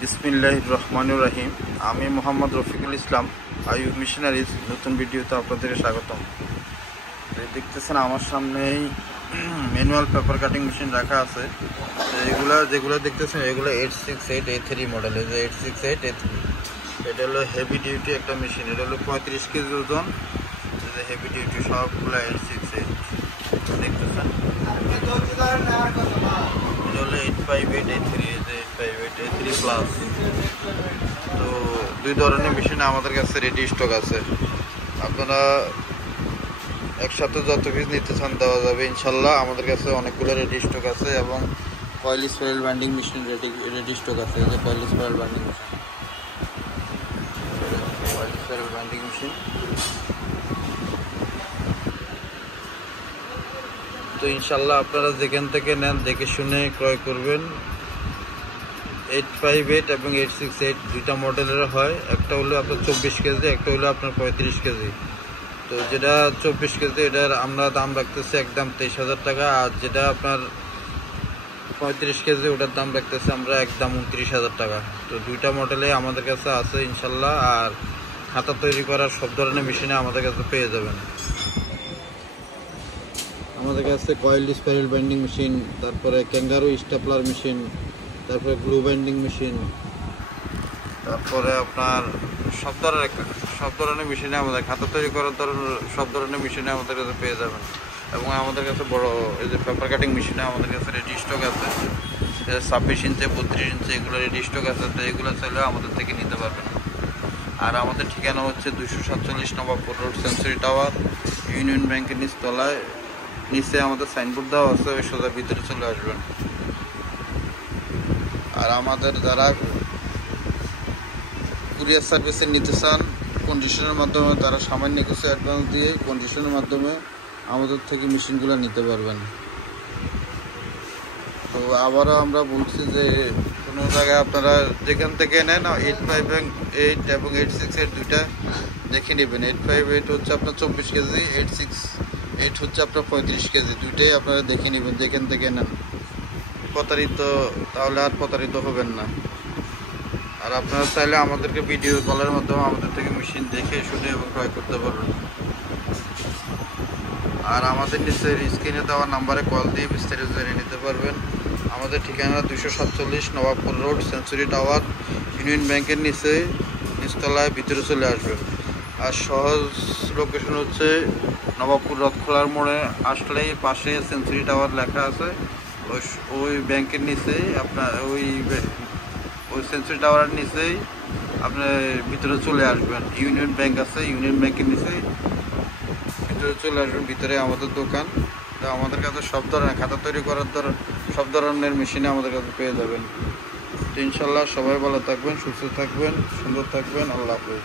বিসমিল্লাহির রহমানির রহিম। আমি মোহাম্মদ রফিকুল ইসলাম, আইয়ুব মিশনারিজ নতুন ভিডিওতে আপনাদের স্বাগতম। দেখতেছেন আমার সামনেই ম্যানুয়াল পেপার কাটিং মেশিন রাখা আছে। যেগুলো দেখতেছেন এগুলো 868A3 মডেলের, যে 868A3। এটা হলো হেভি ডিউটি একটা মেশিন। এটা হলো 35 কেজি ওজন, হেভি ডিউটি সবগুলো 868 দেখতেছেন। এটা হলো 858A3, 858A3 প্লাস। তো দুই ধরনের মেশিন আমাদের কাছে রেডি স্টক আছে। আপনারা একসাথে যত পিস নিতে চান দেওয়া যাবে ইনশাল্লাহ। আমাদের কাছে অনেকগুলো রেডি স্টক আছে এবং coil spiral binding machine ready stock আছে। যে কয়েল স্পাইরাল বাইন্ডিং মেশিন, তো ইনশাল্লাহ আপনারা যেখান থেকে নেন দেখে শুনে ক্রয় করবেন। 858 এবং 868 দুইটা মডেলের হয়। একটা হলো আপনার 24 কেজি, একটা হলো আপনার 35 কেজি। তো যেটা 24 কেজি এটার আমরা দাম রাখতেছি একদম 23,000 টাকা, আর যেটা আপনার 35 কেজি ওটার দাম রাখতেছি আমরা একদম 29,000 টাকা। তো দুইটা মডেলে আমাদের কাছে আছে ইনশাল্লাহ। আর খাতা তৈরি করার সব ধরনের মেশিনে আমাদের কাছে পেয়ে যাবেন। আমাদের কাছে কয়েল স্পাইরাল বাইন্ডিং মেশিন, তারপরে ক্যাঙ্গারু স্টেপলার মেশিন, তারপরে গ্লু বাইন্ডিং মেশিন, তারপরে আপনার সব ধরনের মেশিনে আমাদের খাতা তৈরি করার সব ধরনের মেশিনে আমাদের কাছে পেয়ে যাবেন। এবং আমাদের কাছে বড় এই যে পেপার কাটিং মেশিনে আমাদের কাছে রেডি স্টক আছে। 26 ইঞ্চি 32 ইঞ্চি এগুলো রেডি স্টক আছে। তো এগুলো চাইলেও আমাদের থেকে নিতে পারবেন। আর আমাদের ঠিকানা হচ্ছে 247 Nawabpur road, century tower, union ব্যাংকের নিচতলায়। নিচে আমাদের সাইনবোর্ড দেওয়া আছে, ওই সোজা ভিতরে চলে আসবেন। আর আমাদের যারা কুরিয়ার সার্ভিসে নিতে চান কন্ডিশনের মাধ্যমে, তারা সামান্য কিছু অ্যাডভান্স দিয়ে কন্ডিশনের মাধ্যমে আমাদের থেকে মেশিনগুলো নিতে পারবেন। তো আবারও আমরা বলছি যে কোনো জায়গায় আপনারা যেখান থেকে নেন 858 এবং 868 দুইটা দেখে নেবেন। 858 হচ্ছে আপনার 24 কেজি, 868 হচ্ছে আপনার 35 কেজি। দুইটাই আপনারা দেখে নেবেন যেখান থেকে নেন। তাহলে আর প্রতারিত হবেন না। আর আপনারা চাইলে আমাদেরকে ভিডিও কলের মাধ্যমে আমাদের থেকে মেশিন দেখে শুনে এবং ক্রয় করতে পারবেন। আর আমাদের নিচের স্ক্রিনে দেওয়া নাম্বারে কল দিয়ে বিস্তারিত জেনে নিতে পারবেন। আমাদের ঠিকানা 247 Nawabpur road, century tower, union ব্যাংকের নিচতলায় ভিতরে চলে আসবেন। আর সহজ লোকেশন হচ্ছে নবাবপুর রথখোলার মোড়ে আসলেই পাশে সেঞ্চুরি টাওয়ার লেখা আছে। ওই ব্যাংকের নিচেই আপনার ওই সেঞ্চুরি টাওয়ারের নিচেই আপনার ভিতরে চলে আসবেন। ইউনিয়ন ব্যাংক আছে, ইউনিয়ন ব্যাংকের নিচেই ভিতরে চলে আসবেন। ভিতরে আমাদের দোকান। তো আমাদের কাছে সব ধরনের খাতা তৈরি করার সব ধরনের মেশিনে আমাদের কাছে পেয়ে যাবেন। তো ইনশাল্লাহ সবাই ভালো থাকবেন, সুস্থ থাকবেন, সুন্দর থাকবেন। আল্লাহ হাফেজ।